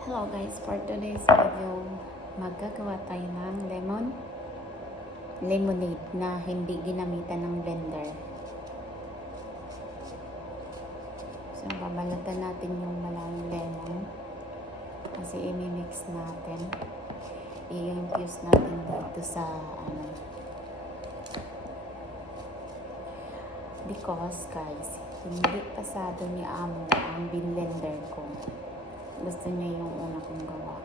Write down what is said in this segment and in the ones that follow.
Hello guys, for today's video, magagawa tayo ng lemonade na hindi ginamitan ng blender. So, babalatan natin yung malaming lemon kasi imimix natin. I-infuse natin dito sa because guys, hindi pasado ni Amo ang blender ko. Gusto niya yung una kong gawa.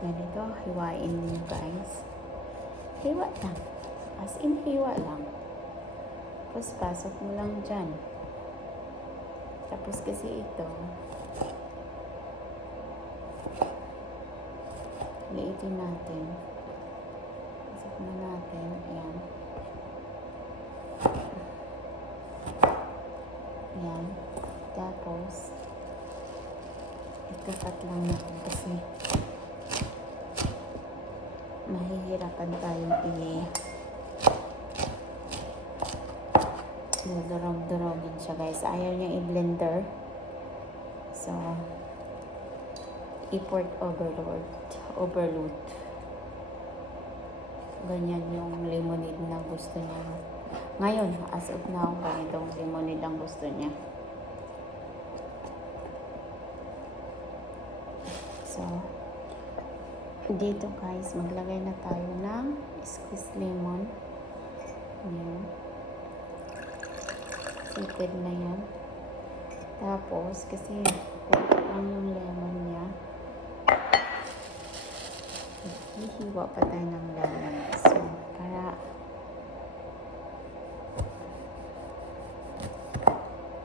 Ganito, hiwain niyo guys. Hiwa lang. As in, hiwa lang. Tapos, pasok mo lang dyan. Tapos kasi ito, liitin natin. Pasok na natin. Ayan. Ayan. Tapos, ikakat lang natin kasi mahihirapan tayong durog-durogin siya guys. Ayaw niya i-blender. So, import overload. Ganyan yung lemonade na gusto niya. Ngayon, as of now, ganitong lemonade ang gusto niya. So, dito guys, maglagay na tayo ng squeezed lemon. Ayan. Sipid na yan. Tapos, kasi lang yung lemon niya, hihiwa pa tayo ng lemon. So, para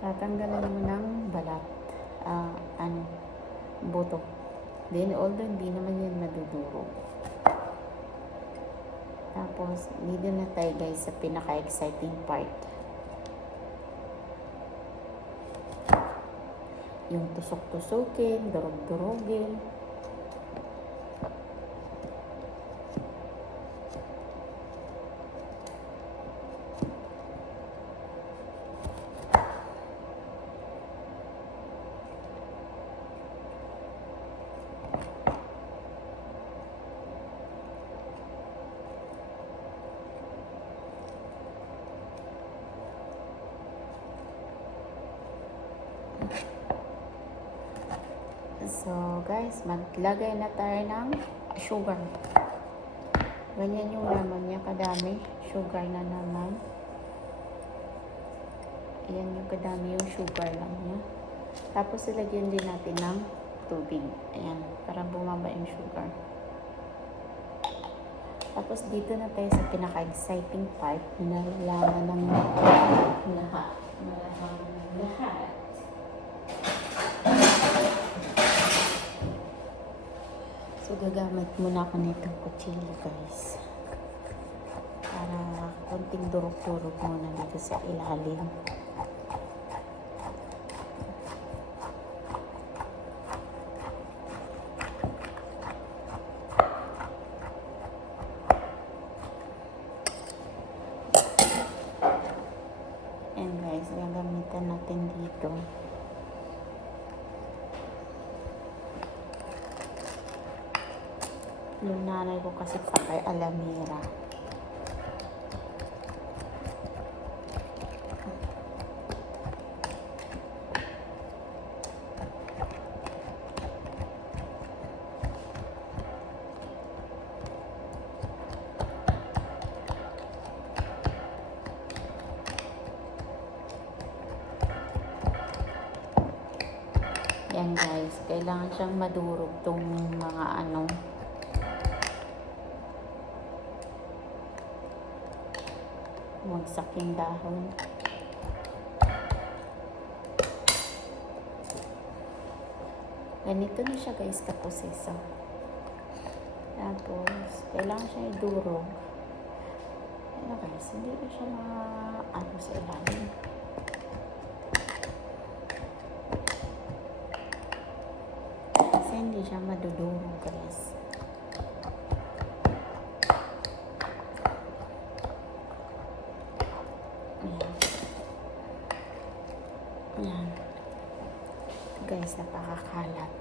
tatanggalan mo ng balat, buto. Then, although hindi naman yan madudurog. Tapos, dito na tayo guys sa pinaka-exciting part. Yung tusok-tusukin, durog-durogin. So, guys, maglagay na tayo ng sugar. Ganyan yung lemon niya, kadami. Sugar na naman. Ayan yung kadami yung sugar lang niya. Tapos, ilagyan din natin ng tubig. Ayan, para bumaba yung sugar. Tapos, dito na tayo sa pinaka-exciting part na laman ng lahat. So, gagamit muna ako nitong kutsilyo guys. Para konting durog-durog muna dito sa ilalim. And guys, gagamitan natin dito. Yung nanay ko kasi pakay alamera. Yan guys, kailangan siyang madurog tong mga wagsak yung dahon. Ganito na siya guys kaproseso. Tapos, kailangan siya idurog. Ayan guys, hindi na siya sa ilalim. Kasi hindi siya madudurog guys. Ayan. Ayan. guys, napakakalat.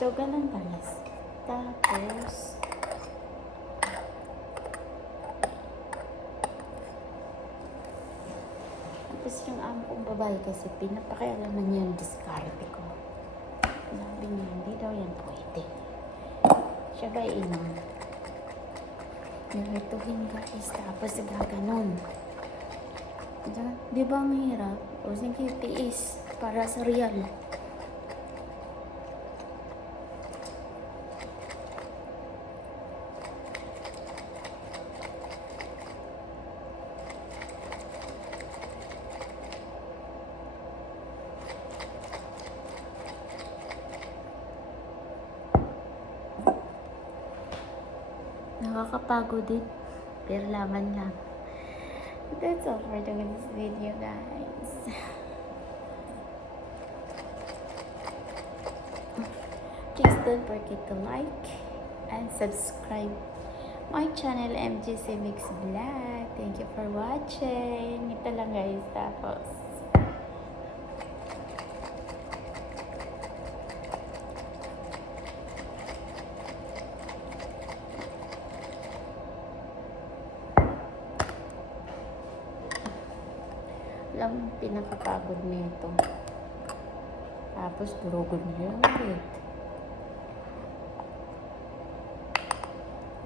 So, ganun guys. Tapos, yung amo kong babae kasi pinapakialaman niya yung diskarte ko. Sabi niya, hindi daw yan pwede. Siya ba inom? Nilituhin guys, tapos gaganon. Di ba ang hirap? O sige, tiis para sa real. Nakakapagod din, pero laban lang. That's all for today's video, guys. Please don't forget to like and subscribe my channel, MGC Mix Vlog. Thank you for watching. Ito lang guys, tapos lang pinakapagod nito. Tapos durugod niya ulit.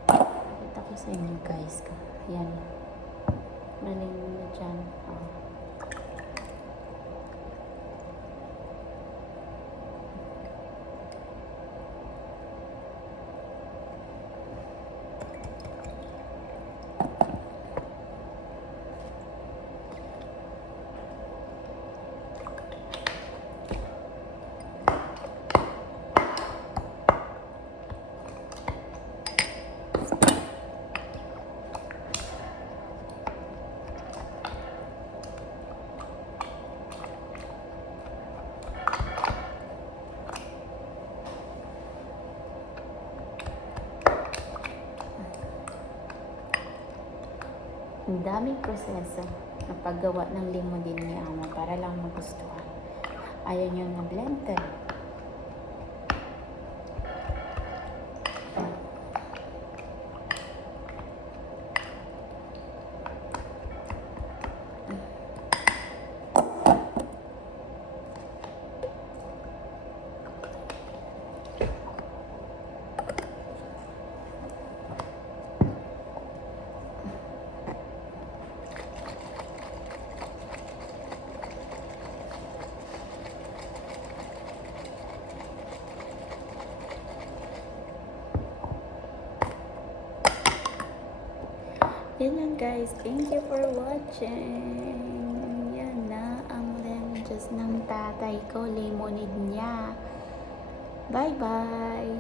Pakita ko sa inyo guys. Yan. Maling na dyan. Oh. Ang daming proseso na paggawa ng limonene ni Amo para lang magustuhan. Ayaw niyo na blender. Yan lang guys. Thank you for watching. Yan na ang lemon juice ng tatay ko. Lemonade niya. Bye bye.